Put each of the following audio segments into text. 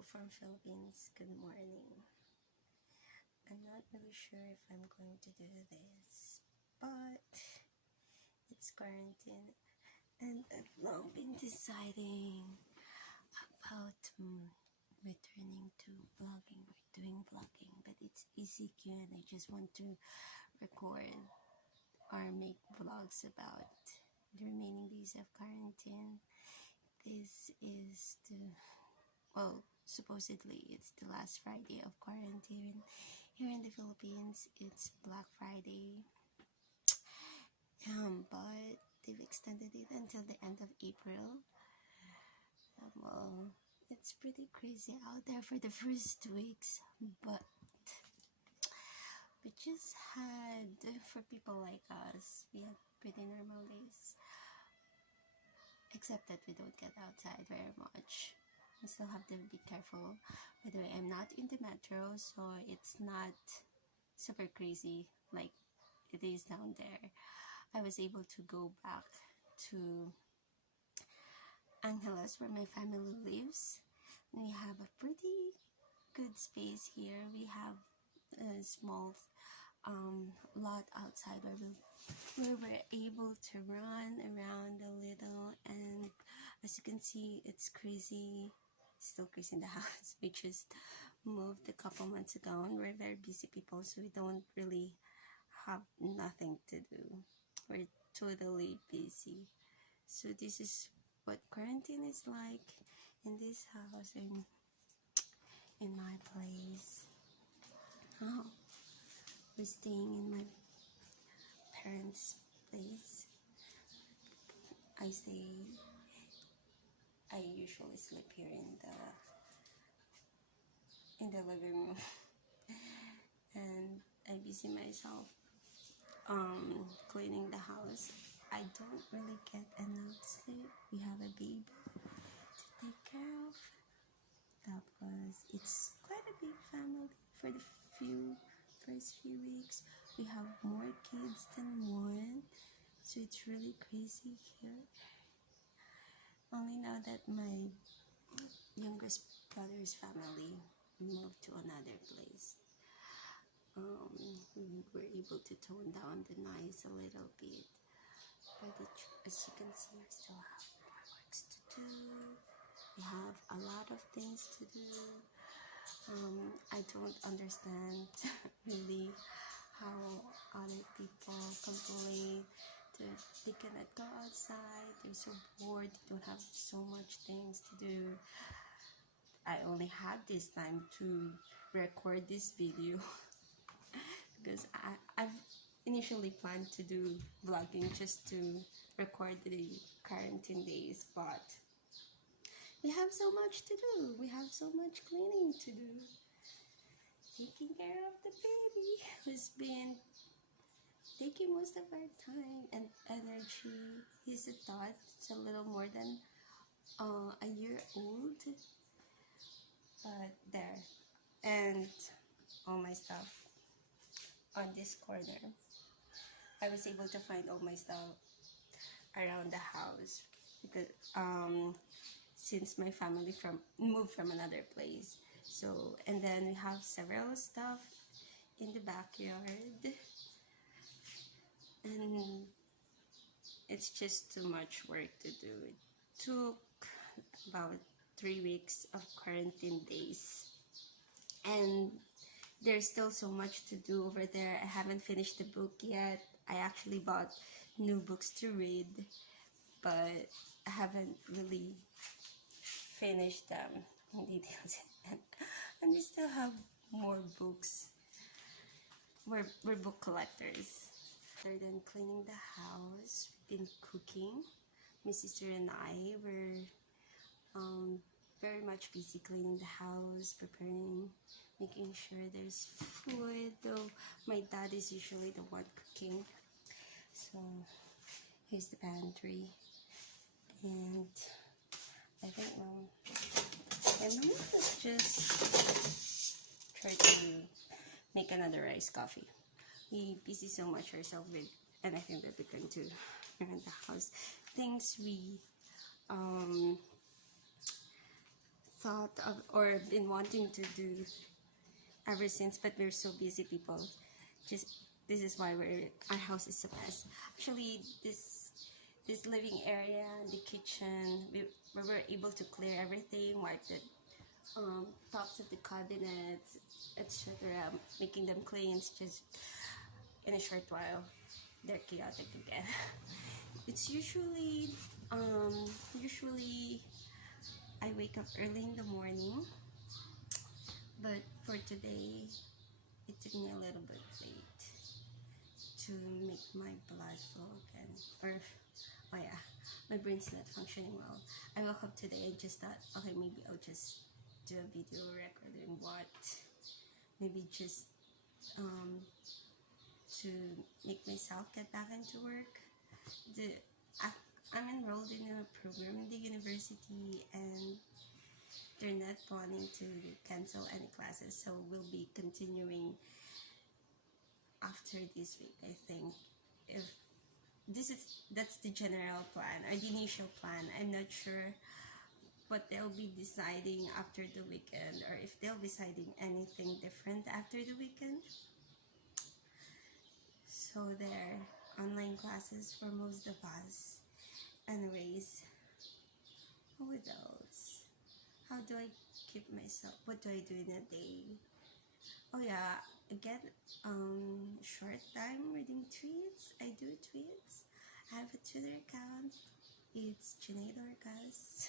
Hello from Philippines, good morning. I'm not really sure if I'm going to do this, but it's quarantine and I've long been deciding about returning to vlogging or doing vlogging, but it's ECQ and I just want to record or make vlogs about the remaining days of quarantine. This is supposedly it's the last Friday of quarantine here in the Philippines. It's Black Friday, but they've extended it until the end of April. It's pretty crazy out there for the first 2 weeks, but we just had, for people like us, we had pretty normal days, except that we don't get outside very much. We still have to be careful. By the way, I'm not in the metro, so it's not super crazy like it is down there. I was able to go back to Angeles, where my family lives. We have a pretty good space here. We have a small lot outside where we're able to run around a little, and as you can see, it's crazy. Still crazy in the house. We just moved a couple months ago and we're very busy people, so we don't really have nothing to do. We're totally busy. So this is what quarantine is like in this house and in my place. We're staying in my parents' place. I usually sleep here in the living room and I busy myself cleaning the house. I don't really get enough sleep. We have a baby to take care of. It's quite a big family for the first few weeks. We have more kids than one, so it's really crazy here. Only now that my youngest brother's family moved to another place, we were able to tone down the noise a little bit. But as you can see, we still have more works to do. We have a lot of things to do. I don't understand really how other people complain that they cannot go outside, they're so bored, they don't have so much things to do. I only have this time to record this video because I've initially planned to do vlogging just to record the quarantine days, but we have so much to do. We have so much cleaning to do. Taking care of the baby who's been taking most of our time and energy. He's a tot, it's a little more than a year old. But there, and all my stuff on this corner. I was able to find all my stuff around the house because since my family moved from another place. So, and then we have several stuff in the backyard, and it's just too much work to do. It took about 3 weeks of quarantine days, and there's still so much to do over there. I haven't finished the book yet. I actually bought new books to read, but I haven't really finished them in details. And we still have more books. We're book collectors. Other than cleaning the house, we've been cooking. My sister and I were very much busy cleaning the house, preparing, making sure there's food, though my dad is usually the one cooking. So here's the pantry, and I think my mom was just try to make another iced coffee. We busy so much ourselves with anything that we can do around the house. Things we thought of or been wanting to do ever since, but we're so busy people. Just this is why our house is a mess. Actually, this living area, the kitchen, we were able to clear everything, wipe the tops of the cabinets, etc., making them clean. It's just in a short while they're chaotic again. It's usually I wake up early in the morning, but for today it took me a little bit late to make my blood flow again, or oh yeah, my brain's not functioning well. I woke up today and just thought, okay, maybe I'll just do a video recording maybe just to make myself get back into work. I'm enrolled in a program in the university, and they're not planning to cancel any classes, so we'll be continuing after this week, I think. If that's the general plan, or the initial plan. I'm not sure what they'll be deciding after the weekend, or if they'll be deciding anything different after the weekend. So they're online classes for most of us. Anyways, what else? How do I keep myself? What do I do in a day? Oh yeah, I get short time reading tweets. I do tweets. I have a Twitter account. It's JADEDIARIES.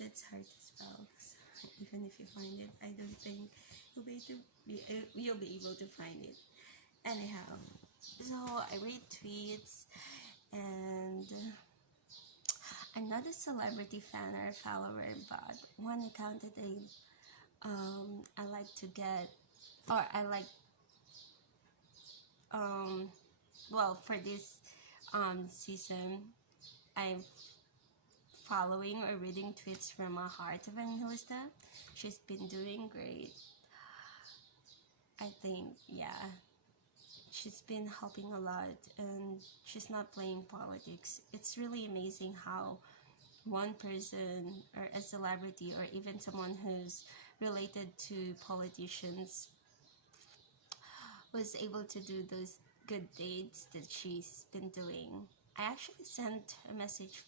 That's hard to spell. So even if you find it, I don't think you'll be able to find it. Anyhow, so I read tweets, and I'm not a celebrity fan or a follower, but one account that I like to get, or I like well, for this season, I'm following or reading tweets from a Heart Evangelista. She's been doing great. I think, yeah, she's been helping a lot, and she's not playing politics. It's really amazing how one person, or a celebrity, or even someone who's related to politicians, was able to do those good deeds that she's been doing. I actually sent a message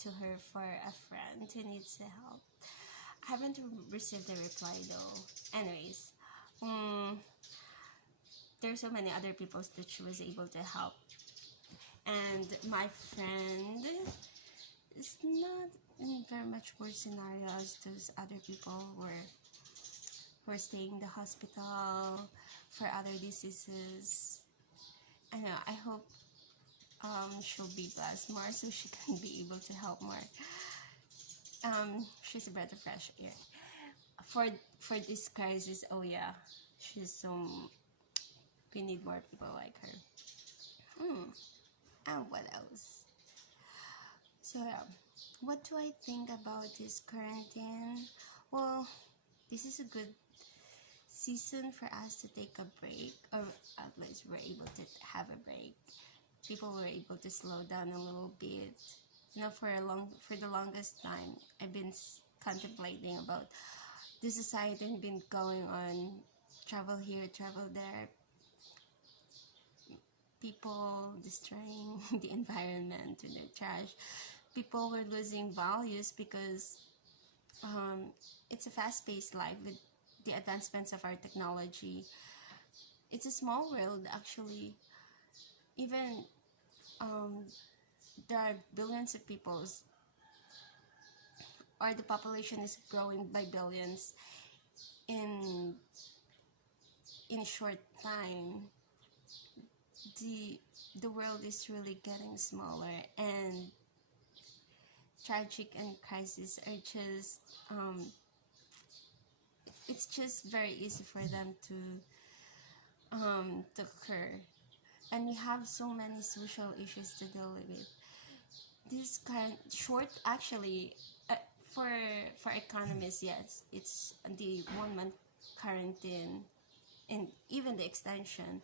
to her for a friend who needs the help. I haven't received a reply though. Anyways, there's so many other people that she was able to help, and my friend is not in very much worse scenario as those other people who are staying in the hospital for other diseases. I know, I hope she'll be blessed more so she can be able to help more. She's a breath of fresh air for this crisis. Oh yeah, she's we need more people like her. And what else? So what do I think about this quarantine? Well, this is a good season for us to take a break, or at least we're able to have a break. People were able to slow down a little bit. You know, for the longest time, I've been contemplating about the society and been going on, travel here, travel there. People destroying the environment with their trash. People were losing values because it's a fast-paced life with the advancements of our technology. It's a small world, actually. Even there are billions of people, or the population is growing by billions in a short time. The world is really getting smaller, and tragic and crises are just it's just very easy for them to occur, and we have so many social issues to deal with. This kind short, actually, for economists, yes, it's the 1 month quarantine, and even the extension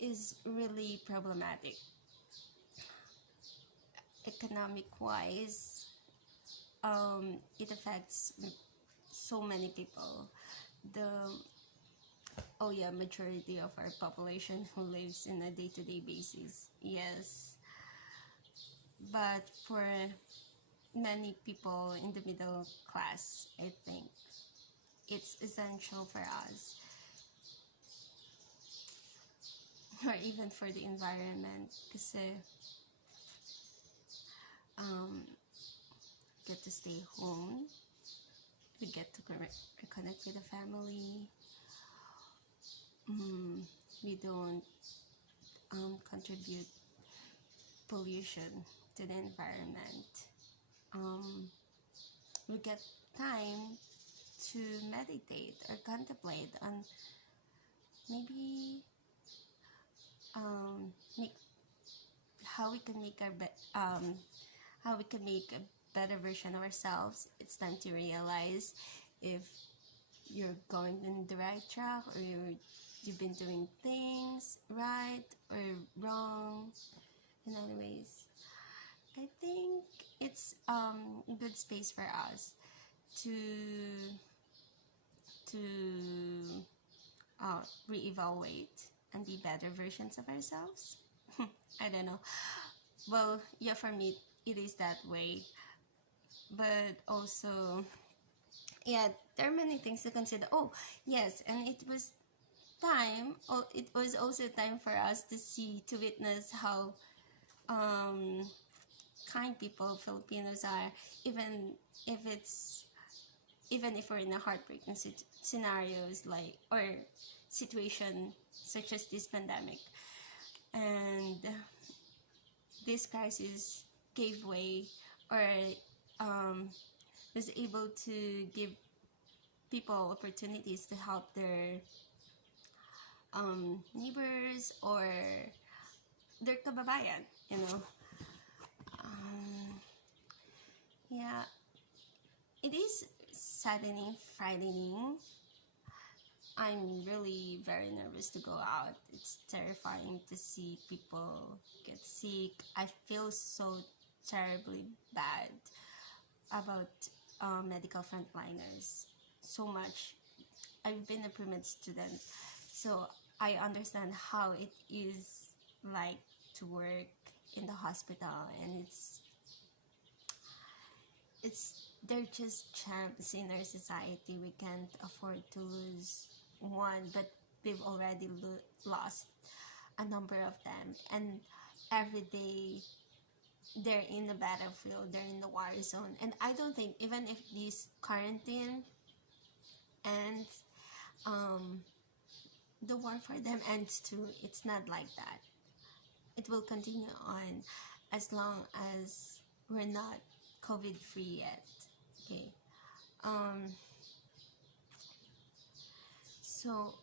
is really problematic economic wise. it affects so many people. The majority of our population who lives in a day-to-day basis, yes, but for many people in the middle class, I think it's essential for us, or even for the environment, kasi get to stay home, we get to connect with the family, we don't contribute pollution to the environment, we get time to meditate or contemplate on maybe make how we can make a better version of ourselves. It's time to realize if you're going in the right track, or you've been doing things right or wrong. In other ways, I think it's a good space for us to reevaluate and be better versions of ourselves. I don't know. Well, yeah, for me it is that way. But also, yeah, there are many things to consider. Oh, yes, and it was also time for us to witness how kind people Filipinos are, even if we're in a heartbreaking scenarios, like, or situation such as this pandemic, and this crisis gave way, or was able to give people opportunities to help their neighbors or their kababayan, yeah, it is saddening, frightening. I'm really very nervous to go out. It's terrifying to see people get sick. I feel so terribly bad about medical frontliners. So much. I've been a pre-med student, so I understand how it is like to work in the hospital, and they're just champs in our society. We can't afford to lose one, but we've already lost a number of them, and every day they're in the battlefield, they're in the war zone. And I don't think, even if this quarantine ends, the war for them ends too. It's not like that. It will continue on as long as we're not COVID free yet. Okay. So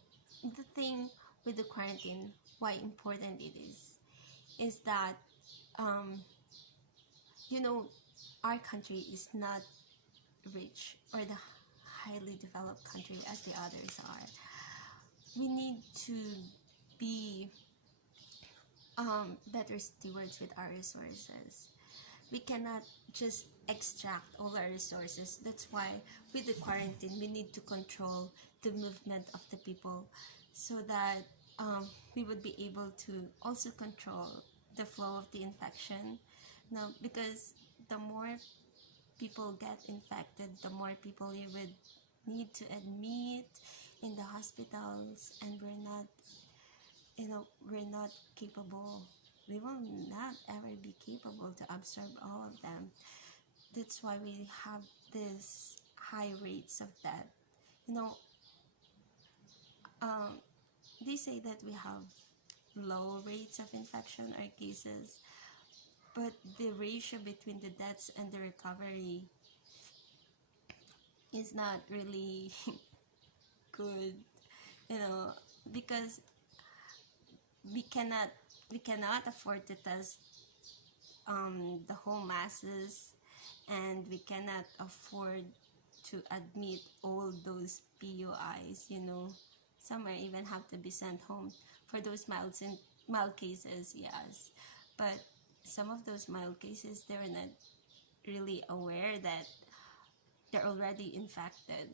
the thing with the quarantine, why important it is that our country is not rich or the highly developed country as the others are. We need to be better stewards with our resources. We cannot just extract all our resources. That's why with the quarantine, we need to control the movement of the people, so that we would be able to also control the flow of the infection. Now, because the more people get infected, the more people you would need to admit in the hospitals, and we're not capable. We will not ever be capable to absorb all of them. That's why we have this high rates of death. They say that we have low rates of infection or cases, but the ratio between the deaths and the recovery is not really good, because we cannot afford to test the whole masses, and we cannot afford to admit all those PUIs. Some might even have to be sent home for those mild cases, yes. But some of those mild cases, they're not really aware that they're already infected,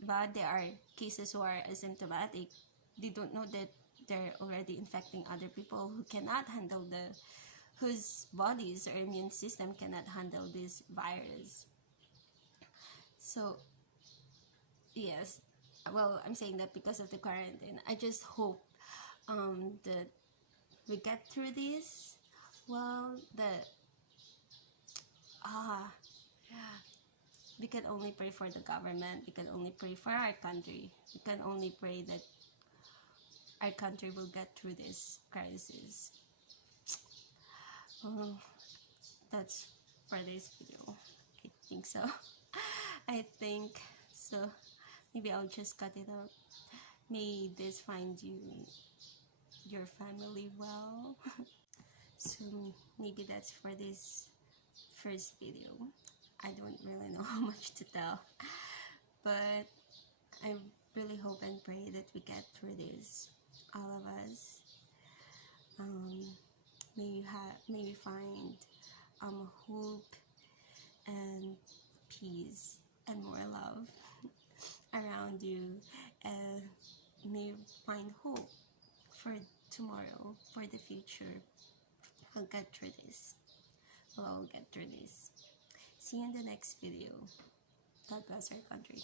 but there are cases who are asymptomatic. They don't know that they're already infecting other people who cannot handle whose bodies or immune system cannot handle this virus. So yes, well, I'm saying that because of the quarantine. I just hope that we get through this. Well, we can only pray for the government. We can only pray for our country. We can only pray that our country will get through this crisis. That's for this video. I think so. I think so. Maybe I'll just cut it out. May this find your family well. So maybe that's for this first video. I don't really know how much to tell, but I really hope and pray that we get through this, all of us. May we find hope and peace and more love around you, and may you find hope for tomorrow, for the future. We'll get through this. We'll all get through this. See you in the next video. God bless our country.